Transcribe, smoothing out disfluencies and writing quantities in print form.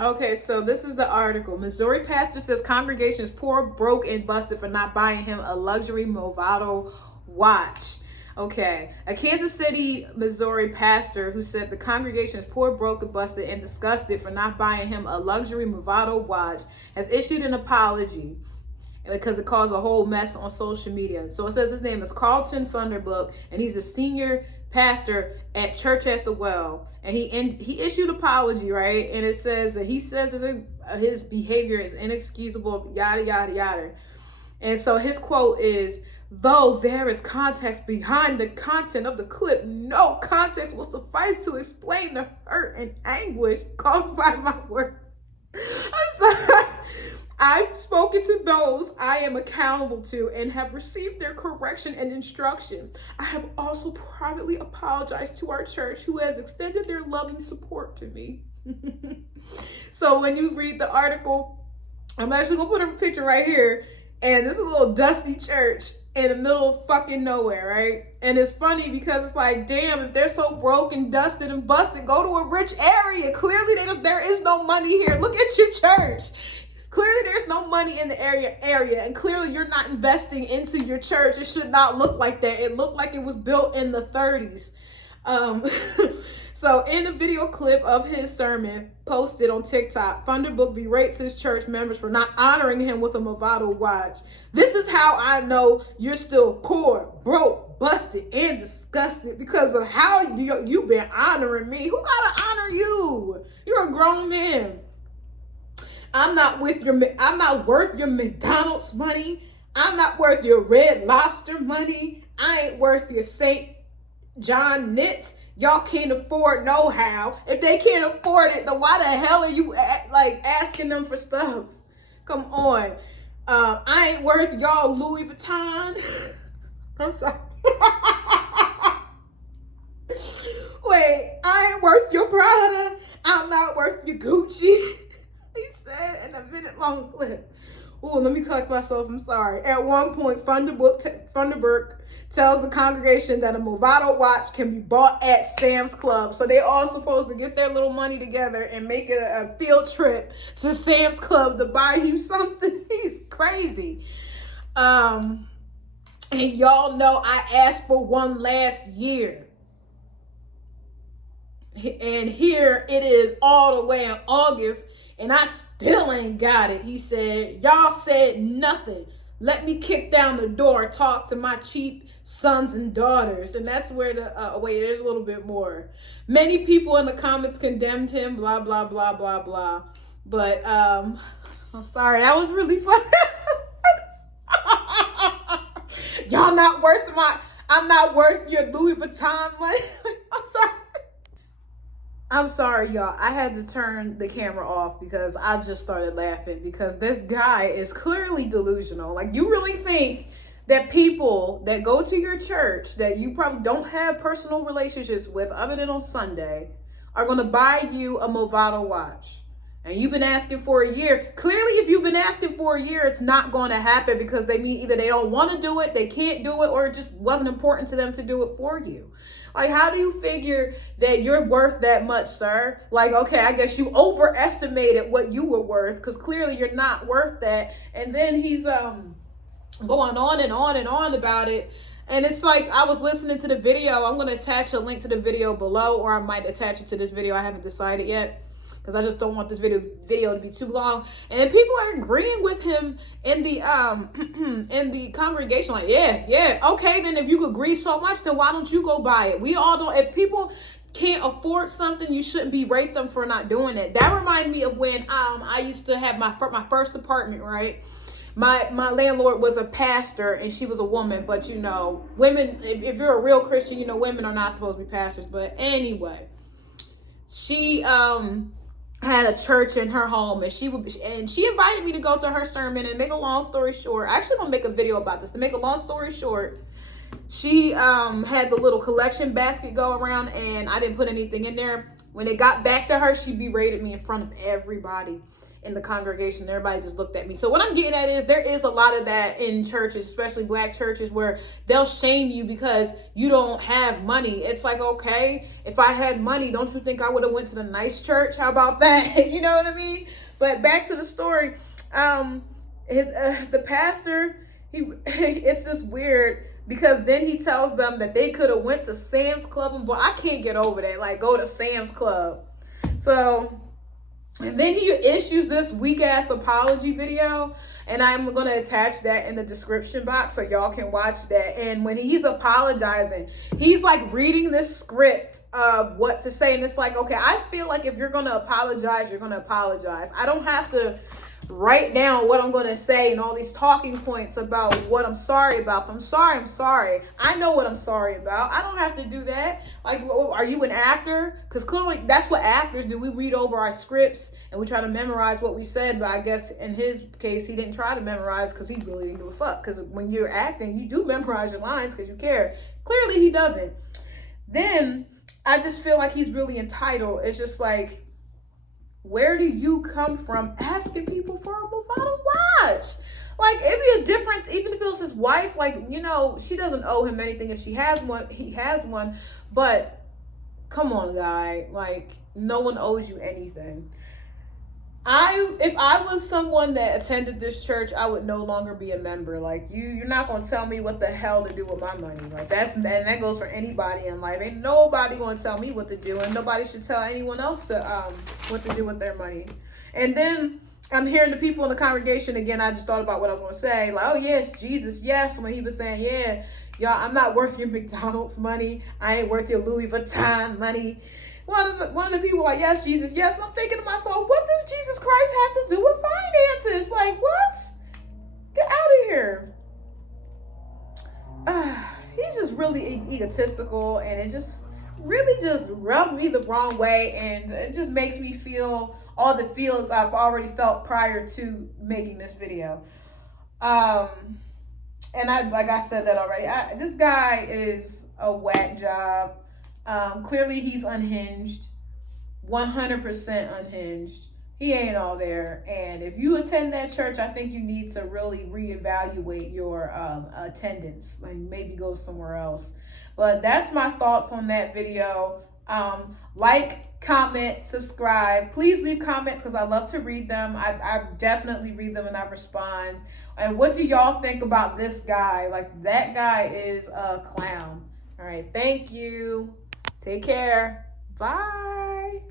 Okay, so this is the article. Missouri pastor says congregation is poor, broke, and busted for not buying him a luxury Movado watch. Okay, a Kansas City, Missouri pastor who said the congregation is poor, broke, and busted and disgusted for not buying him a luxury Movado watch has issued an apology because it caused a whole mess on social media. So it says his name is Carlton Thunderbook, and he's a senior pastor at Church at the Well, and he issued an apology, right? And it says that he says his behavior is inexcusable, yada yada yada. And so his quote is, "Though there is context behind the content of the clip, no context will suffice to explain the hurt and anguish caused by my words." I'm sorry. I've spoken to those I am accountable to and have received their correction and instruction. I have also privately apologized to our church, who has extended their love and support to me. So when you read the article, I'm actually gonna put a picture right here, and this is a little dusty church in the middle of fucking nowhere, right? And it's funny because it's like, damn, if they're so broke and dusted and busted, go to a rich area. Clearly there is no money here. Look at your church. Clearly there's no money in the area, and clearly you're not investing into your church. It should not look like that. It looked like it was built in the 30s. So in the video clip of his sermon posted on TikTok, Thunderbook berates his church members for not honoring him with a Movado watch. "This is how I know you're still poor, broke, busted, and disgusted because of how you've been honoring me. Who gotta honor you? You're a grown man. I'm not worth your McDonald's money. I'm not worth your Red Lobster money. I ain't worth your St. John knits. Y'all can't afford know-how. If they can't afford it, then why the hell are you asking them for stuff? Come on. I ain't worth y'all Louis Vuitton." I'm sorry. "Wait, I ain't worth your Prada. I'm not worth your Gucci," he said in a minute-long clip. Oh, let me collect myself. I'm sorry. At one point, Thunderbook tells the congregation that a Movado watch can be bought at Sam's Club. So they all supposed to get their little money together and make a field trip to Sam's Club to buy you something. He's crazy. And y'all know I asked for one last year. And here it is all the way in August, and I still ain't got it. He said, "Y'all said nothing. Let me kick down the door, talk to my cheap sons and daughters." And that's where wait, there's a little bit more. "Many people in the comments condemned him, blah, blah, blah, blah, blah." But I'm sorry, that was really funny. "Y'all not worth I'm not worth your Louis Vuitton money." I'm sorry, y'all. I had to turn the camera off because I just started laughing because this guy is clearly delusional. Like, you really think that people that go to your church that you probably don't have personal relationships with other than on Sunday are going to buy you a Movado watch? And you've been asking for a year. Clearly, if you've been asking for a year, it's not going to happen because they mean either they don't want to do it, they can't do it, or it just wasn't important to them to do it for you. Like, how do you figure that you're worth that much, sir? Like, okay, I guess you overestimated what you were worth because clearly you're not worth that. And then he's going on and on and on about it. And it's like, I was listening to the video. I'm going to attach a link to the video below, or I might attach it to this video. I haven't decided yet, because I just don't want this video to be too long. And then people are agreeing with him in the in the congregation, like, yeah, okay, then if you agree so much, then why don't you go buy it? We all don't. If people can't afford something, you shouldn't berate them for not doing it. That reminded me of when I used to have my first apartment, right? My landlord was a pastor and she was a woman, but you know, women, if you're a real Christian, you know, women are not supposed to be pastors. But anyway, she had a church in her home, and she invited me to go to her sermon. And make a long story short, I actually gonna make a video about this. To make a long story short, she had the little collection basket go around, and I didn't put anything in there. When it got back to her, she berated me in front of everybody. in the congregation. Everybody just looked at me. So what I'm getting at is there is a lot of that in churches, especially black churches, where they'll shame you because you don't have money. It's like, okay, if I had money, don't you think I would have went to the nice church? How about that? You know what I mean? But back to the story. The pastor, it's just weird because then he tells them that they could have went to Sam's Club, and boy, I can't get over that. Like, go to Sam's Club. So, and then he issues this weak ass apology video, and I'm gonna attach that in the description box so y'all can watch that. And when he's apologizing, he's like reading this script of what to say, and it's like, okay, I feel like if you're gonna apologize, you're gonna apologize. I don't have to write down what I'm going to say and all these talking points about what I'm sorry about. If I'm sorry, I'm sorry. I know what I'm sorry about. I don't have to do that. Like, are you an actor? Because clearly that's what actors do. We read over our scripts and we try to memorize what we said. But I guess in his case, he didn't try to memorize because he really didn't give a fuck. Because when you're acting, you do memorize your lines because you care. Clearly he doesn't. Then I just feel like he's really entitled. It's just like, where do you come from asking people for a Movado watch? Like, it'd be a difference even if it was his wife. Like, you know, she doesn't owe him anything if she has one. He has one. But come on, guy. Like, no one owes you anything. If I was someone that attended this church, I would no longer be a member. Like, you're not gonna tell me what the hell to do with my money. Like, that goes for anybody in life. Ain't nobody gonna tell me what to do, and nobody should tell anyone else to what to do with their money. And then I'm hearing the people in the congregation again. I just thought about what I was gonna say. Like, oh yes, Jesus, yes. When he was saying, yeah, y'all, I'm not worth your McDonald's money. I ain't worth your Louis Vuitton money. One of the people like, yes, Jesus, yes. And I'm thinking to myself, what does Jesus Christ have to do with finances? Like, what? Get out of here. He's just really egotistical, and it just really just rubbed me the wrong way, and it just makes me feel all the feelings I've already felt prior to making this video. And like I said that already. This guy is a whack job. Clearly he's unhinged, 100% unhinged. He ain't all there. And if you attend that church, I think you need to really reevaluate your attendance. Like, maybe go somewhere else. But that's my thoughts on that video. Like, comment, subscribe. Please leave comments because I love to read them. I definitely read them and I respond. And what do y'all think about this guy? Like, that guy is a clown. All right, thank you. Take care. Bye.